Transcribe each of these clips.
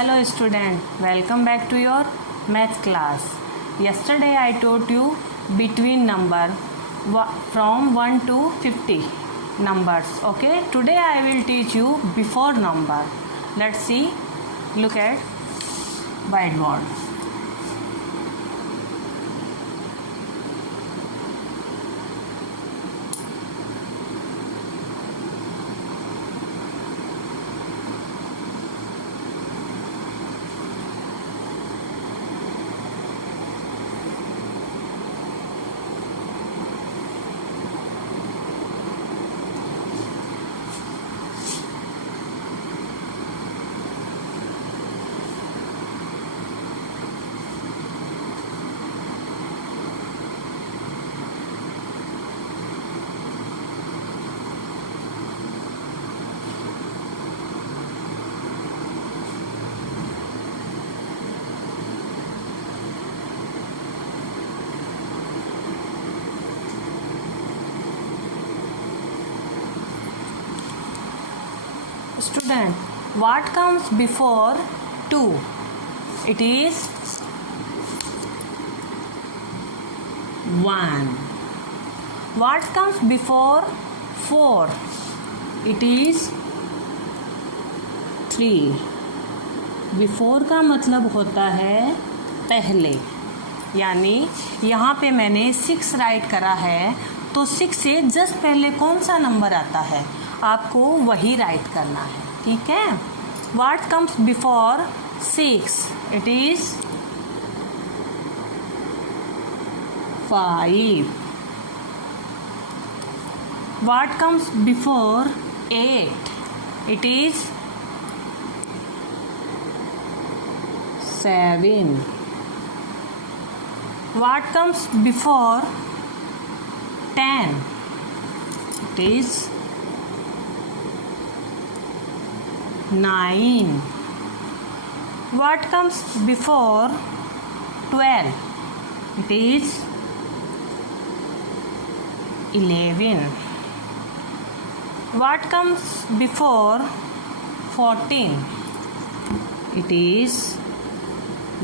Hello student, welcome back to your math class. Yesterday I taught you between number from 1 to 50 numbers. Okay, today I will teach you before number. Let's see, look at whiteboard. Student, what comes before 2? It is 1. What comes before 4? It is 3. Before का मतलब होता है पहले, यानी यहाँ पे मैंने 6 right करा है तो 6 से जस्ट पहले कौन सा नंबर आता है आपको वही राइट करना है. ठीक है. What comes before 6? It is 5. What comes before 8? It is 7. What comes before 10? It is 9. What comes before 12? It is 11. What comes before 14? It is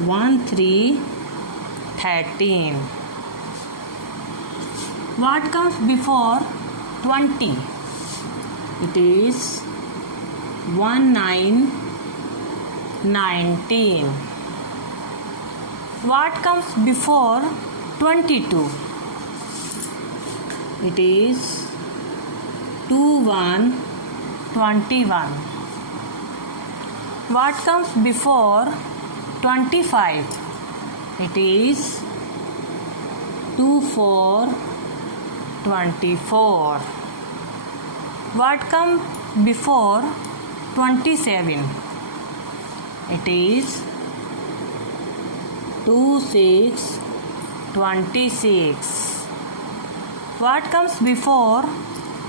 1, 3, 13. What comes before 20? It is 1, 9, 19. What comes before 22? It is 2, 1, 21. What comes before 25? It is 2, 4, 24. What comes before 27? It is 2, 6, 26. What comes before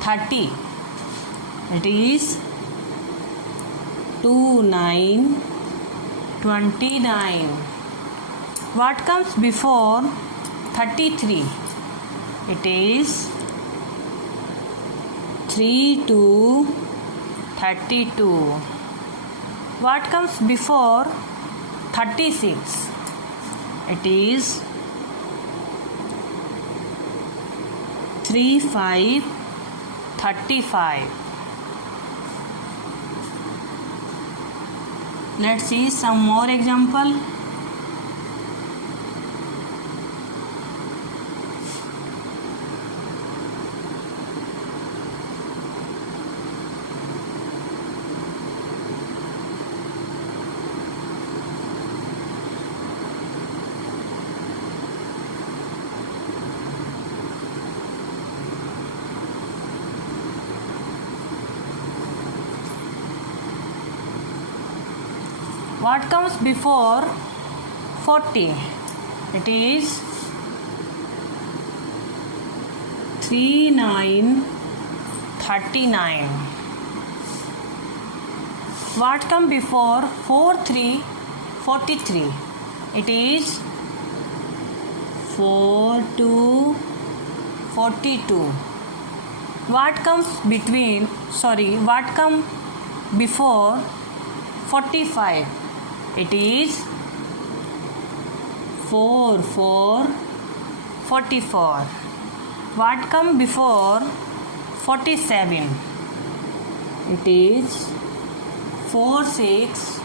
30? It is 2, 9, 29. What comes before 33? It is 3, 2, 32. What comes before 36? It is 3, 5, 35. Let's see some more example. What comes before 40? It is 3, 9, 39. What comes before 4, 3, 43? It is 4, 2, 42. What comes before 45? It is 4 4 44. What come before 47? It is 4 6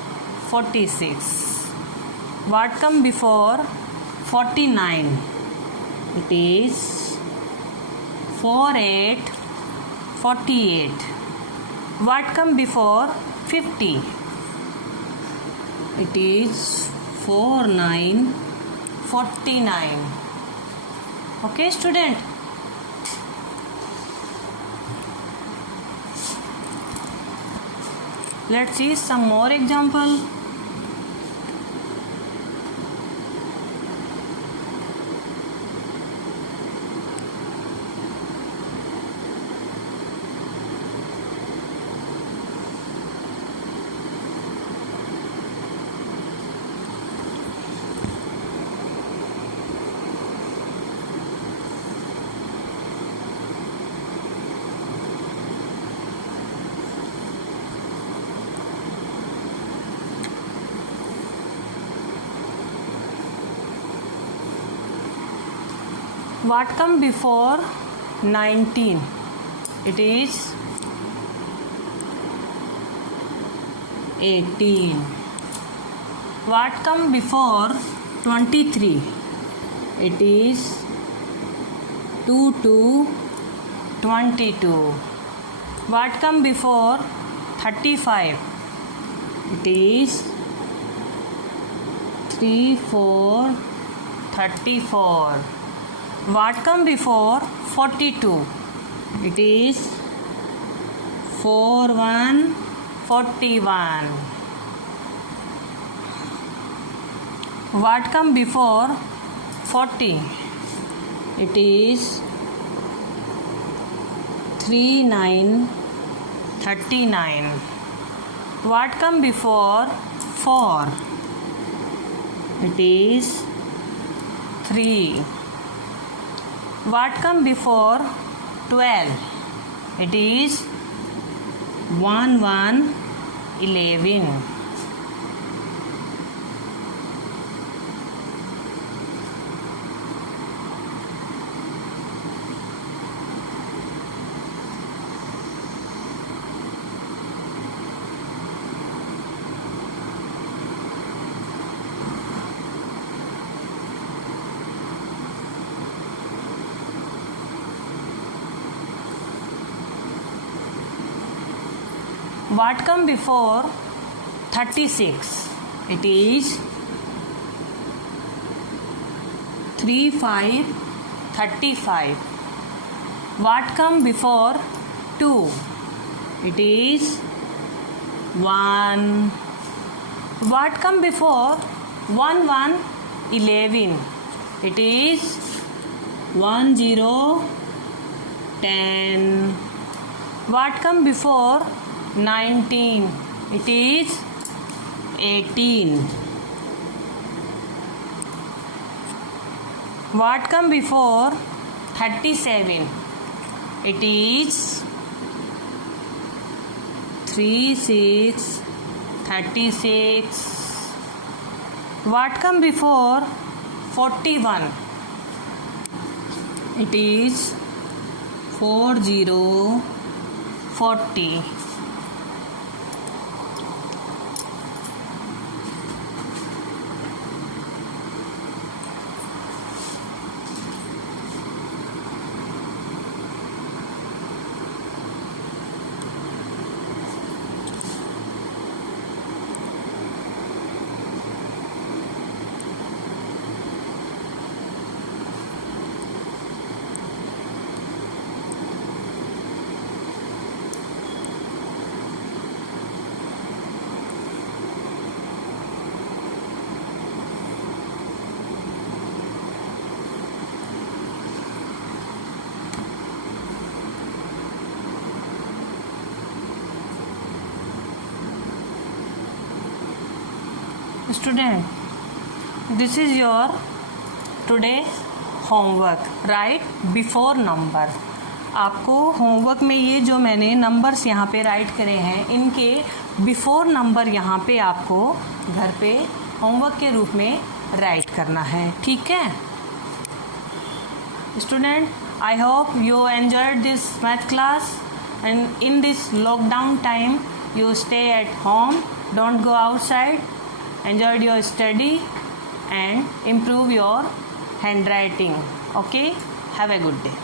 46. What come before 49? It is 4 8 48. What come before 50? It is 4 9 49. Okay, student. Let's see some more example. What come before 19? It is 18. What come before 23? It is 2 2 22. What come before 35? It is 3 4 34. What come before 42? It is 4 1 41. What come before 40? It is 3 9 39. What come before 4? It is 3. What come before 12? It is 1 1 11. What come before 36? It is 3 5 35. What come before 2? It is 1. What come before 1 1 11? It is 1 0 10. What come before 19? It is 18. What come before 37? It is 3 6 36. What come before 41? It is 4 0 40. Student, this is your today homework. Write before number. आपको homework में ये जो मैंने numbers यहाँ पे right करे हैं, इनके बिफोर नंबर यहाँ पे आपको घर पे होमवर्क के रूप में राइट करना है, ठीक है student. I hope you enjoyed this math class, and in this lockdown time you stay at home, don't go outside, enjoy your study and improve your handwriting. Okay, have a good day.